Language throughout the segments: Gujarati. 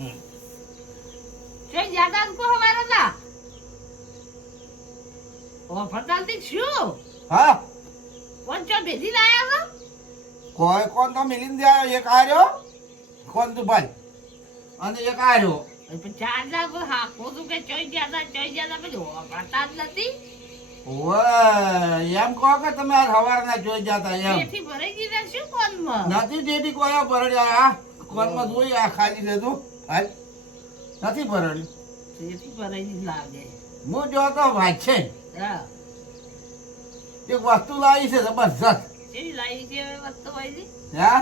જોઈ જ્યાદા કો હવારે ના ઓ ફટાલતી છું હા કોણ ચો ભેજી લાયા છો કોણ તો મિલિંદ દે એક આર્યો કોણ તું ભાઈ અને એક આર્યો પણ ચાંદા કો હા કોદું કે ચોઈ જ્યાદા પછી ફટા જ નથી ઓય એમ કહો કે તમે આજ સવારના જોઈ જતા એમ તેથી ભરાઈ ગઈ શું કોણ માં નથી જેથી કોઈ ભરડ્યા આ કોનમાં જોઈ આ ખાલી દેતું હાલ નથી ભરડ્યું તેથી ભરાઈ ગઈ લાગે હું જોતો વાત છે હા એક વસ્તુ લાવી છે જબરજસ્ત એવી લાવી છે વસ્તુ ભાઈ હા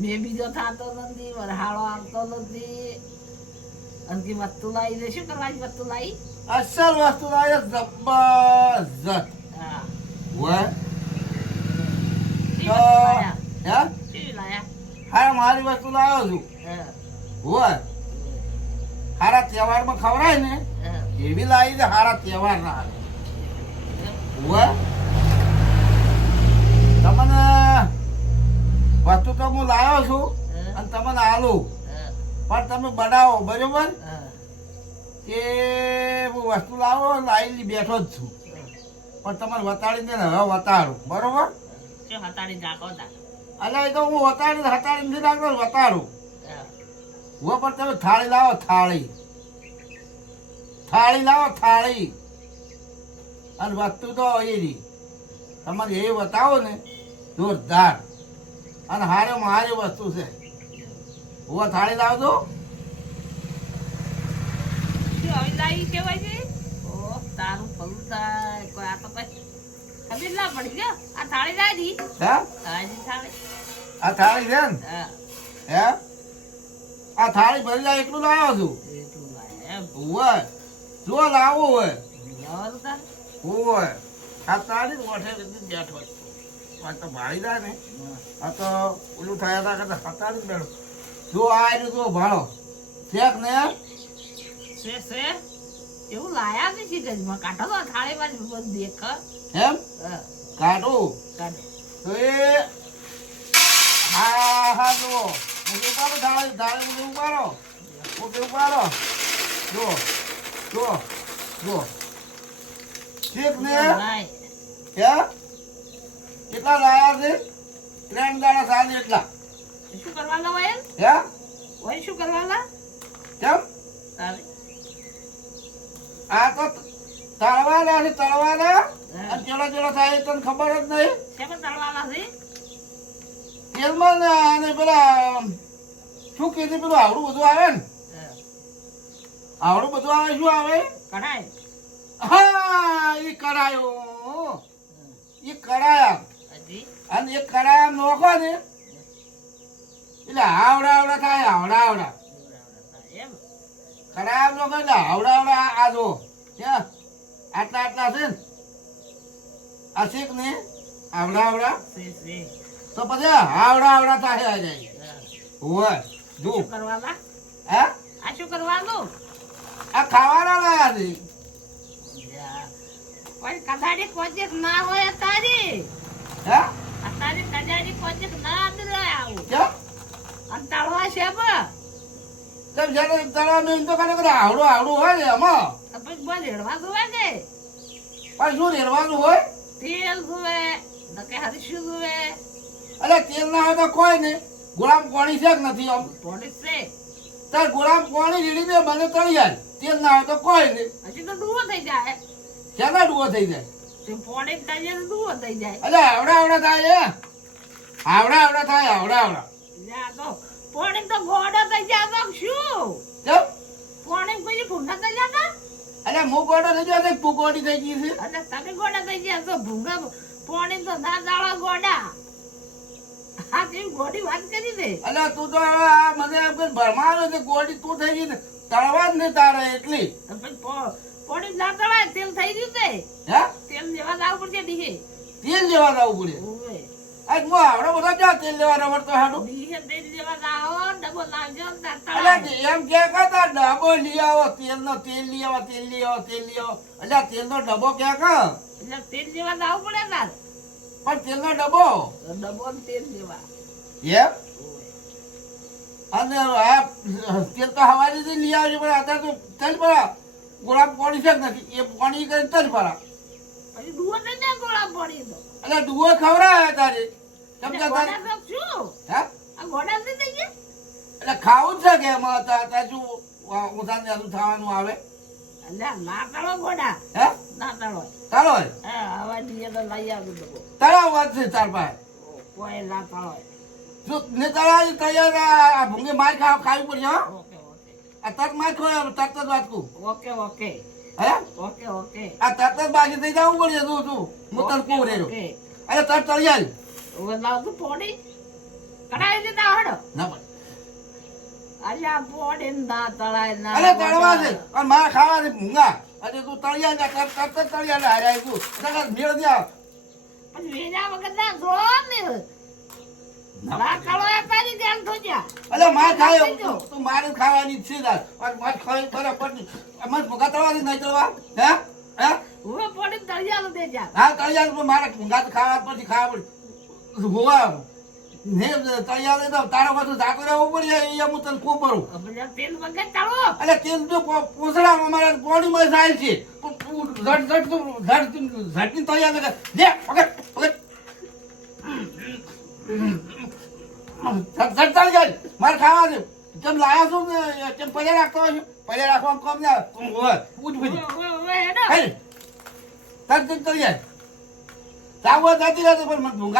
મેં બીજો થતો નથી વરહાળો આવતો નથી અને કે વસ્તુ લાવી દે શું કરવાની વસ્તુ લાવી અસલ વસ્તુ લાવી છે જબરજસ્ત હા ઓય શી તો વસ્તુ લાયા? હે શી લાયા? હા મારી વસ્તુ લાવ્યો છું હા, ઓય હારા તહેવારમાં ખવડાય ને હા. એવી લાવી છે હારા તહેવાર ના ઓય તમને વસ્તુ તો હું લાવ્યો છું અને તમને આલું પણ તમે બનાવો બરોબર કે હું વસ્તુ લાવો લાવી બેઠો જ છું પણ તમારે વતાડીને હવે વતાડું બરોબર શું હતાડી નાખો તા? એટલે એ તો હું હતાડી નથી નાખતો વતાડું હા. હું પણ તમે થાળી લાવો થાળી લાવો થાળી અને વસ્તુ તો એ રહી તમારે એ બતાવો ને જોરદાર અને હારે મારી વસ્તુ છે હું થાળી લાવજો શું હવે લાવી કેવાય છે? ઓહ, તારું ભલું થાય. કોઈ આ તો પછી ખબર ના પડી ગયો. આ થાળી લાવી હે થાળી થાળી. આ થાળી છે ને હા, હે આ થાળી ભરી જાય એટલું લાવ્યો છું એટલું લાવે એમ. હોય જો લાવો હોય લાવવાનું તાર? હોય આ તાળી મોઢે બેઠો આ તો ભાળી જાય ને આ તો ઓલું થયા હતા કરતા હતાડી બેઠો જો આ રહ્યું જો ભાડો ચેક ને છે એવું લાયા છે ગજમાં કાઢો તો થાળી માં દેખ એમ કાઢું કાઢો તો એ હા હા જુઓ મુझे ઉપાડો ધારે મુझे ઉપાડો ઉપાડો જો જો જો ચેક ને લાય. હે કેટલા લાયા છે 3 દાડા સાંજે એટલા શું કરવાના હોય એમ? હે હોય શું કરવાના કેમ તારે? આ તો તળવાના છે તળવાના અને ચેલો થાય એ તને ખબર જ નહીં શેમાં તળવાના છે? તેલમાં ને અને પેલા શું કીધું પેલું આવડું બધું આવે ને આવડું બધું આવે શું આવે કઢાઈ. હા એ કરાયો એ કરાયા હજી અને એ કરાયા નોખો ને એટલે આવડા થાય આવડા એમ કરાયા નોખો એટલે આવડા આ જો ક્યાં આટલા છે ને આ શીખ ને આવડા છે. તો પછી આવડા થાય આ જાય હોય જો શું કરવાના? હે આ શું કરવાનું? આ ખાવાના લાયા છે પણ કદાડી કોચેક ના હોય તારી હે તારી કદાડી કોચેક ના અંદર આવું કેમ અને તળવા છે બા કેમ જ્યારે તળા મેં તો કાલે કદાચ આવડું હોય ને એમાં પછી બોલ રેડવા જોવે ને પણ શું રેડવાનું હોય તેલ જોવે નકે હરીશું જોવે અરે તેલ ના હોય તો કોઈ ને ગુલામ કોણી છે કે નથી આમ પોલીસ છે તાર ગુલામ કોણી રીડી દે મને તળી જાય તેલ ના હોય તો કોઈ ને હજી તો ડૂવો થઈ જાય ક્યાં ડૂવો થઈ જાય તે પોણી થાય તો ડૂવો થઈ જાય અરે આવડા થાય આવડા થાય આવડા જા તો પોણી તો ગોડો થઈ જાય તો શું કેમ પોણી કોઈ ભૂંગા થઈ જતા અરે હું ગોડો થઈ ગયો તું ગોડી થઈ ગઈ છે અને તમે ગોડા થઈ ગયા તો ભૂંગા પોણી તો ના દાડા ગોડા હા કેવી ગોડી વાત કરી દે અરે તું તો હવે આ મને એમ કે ભરમાયો છે ગોડી તું થઈ ગઈ ને તળવા જ નહીં તારે એટલી પછી પોણી ના તળાય તેલ થઈ ગયું તે હે તેલ લેવા જાવ પડશે દીહે તેલ લેવા જવું પડે ઓવે આજ હું આવડો બધો ક્યાં તેલ લેવા રવડતો હાડું દીહે તેલ લેવા જાવ ડબો લાવજો ને અલ્યા તળાય એમ કે તા ડબ્બો લઈ આવો તેલનો તેલ લઈ આવો અલ્યા તેલનો ડબ્બો ક્યાં કા એટલે તેલ લેવા જાવ પડે તાર પણ તેલનો ડબ્બો ડબો ને તેલ લેવા એમ ઓવે અને આ તેલ તો હવારીથી લઈ આવજો પણ અત્યારે તો તલ પડા ગુલાબ પાણી છે જ નથી એ પાણી કરીને તલ પડા પછી ડુઓ ને ને ગોળા પડી તો એટલે ડુઓ ખવડાવે તારે સમજા તારે ગોડા તો શું હે આ ગોડા થી થઈ ગયા એટલે ખાવું જ છે કે એમાં અત્યારે શું ઊંધા ને થવાનું આવે અલ્યા ના તળો ગોડા હે ના તળો તારો હા આવા દીએ તો લઈ આવજો તો તારા વાત છે તાર પાસે કોઈ ના તળો જો ને તારા તૈયાર આ ભૂંગે માર ખાવી પડશે હા ઓકે ઓકે આ તરત માર ખોય તરત જ વાત કું ઓકે ઓકે હે ઓકે ઓકે આ તરત જ બાકી થઈ જવું પડશે તું તું હું તને કહું રેલો અરે તરત તૈયાર હવે લાવ તું પોડી કડાઈ દીધા હડો ના પડે અલ્યા પોડી ના તળાય ના અરે તળવા છે અને મારા ખાવા છે ભૂંગા અને તું તળિયા ને તરત જ તળિયા ને હાર્યા તું નકર મેળ દે પછી વેજા વગર ના જોવો ને ના તળો એ પાડી ધ્યાન થો જા અરે માર ખાય તું મારે ખાવાની છે તાર માર ખાઈ બરાબર અમાર ભૂંગા તળવાની નહીં તળવા હે હે હવે પોડી તળિયા દે જા હા તળિયા મારે ભૂંગા તો ખાવા પછી ખાવા પડે હોવા ને તળિયા દે તો તારો પાછું ઝાકો રહેવું પડે એ હું તને ખૂબ કરું હવે તેલ વગર તળો અરે તેલ તો પોસડા અમારા પોણીમાં જાય છે ઝટની તૈયાર લગે દે પકડ પકડ ઝટ ચાલી જાય મારે ખાવા છે કેમ લાયા છું ને કેમ પડ્યા રાખતો હોય છે પડ્યા રાખવાનું કામ ના પૂછ પૂછી હવે હેડો તરત તળી જાય જાવું જતી રહેતો પણ મને ભૂંગા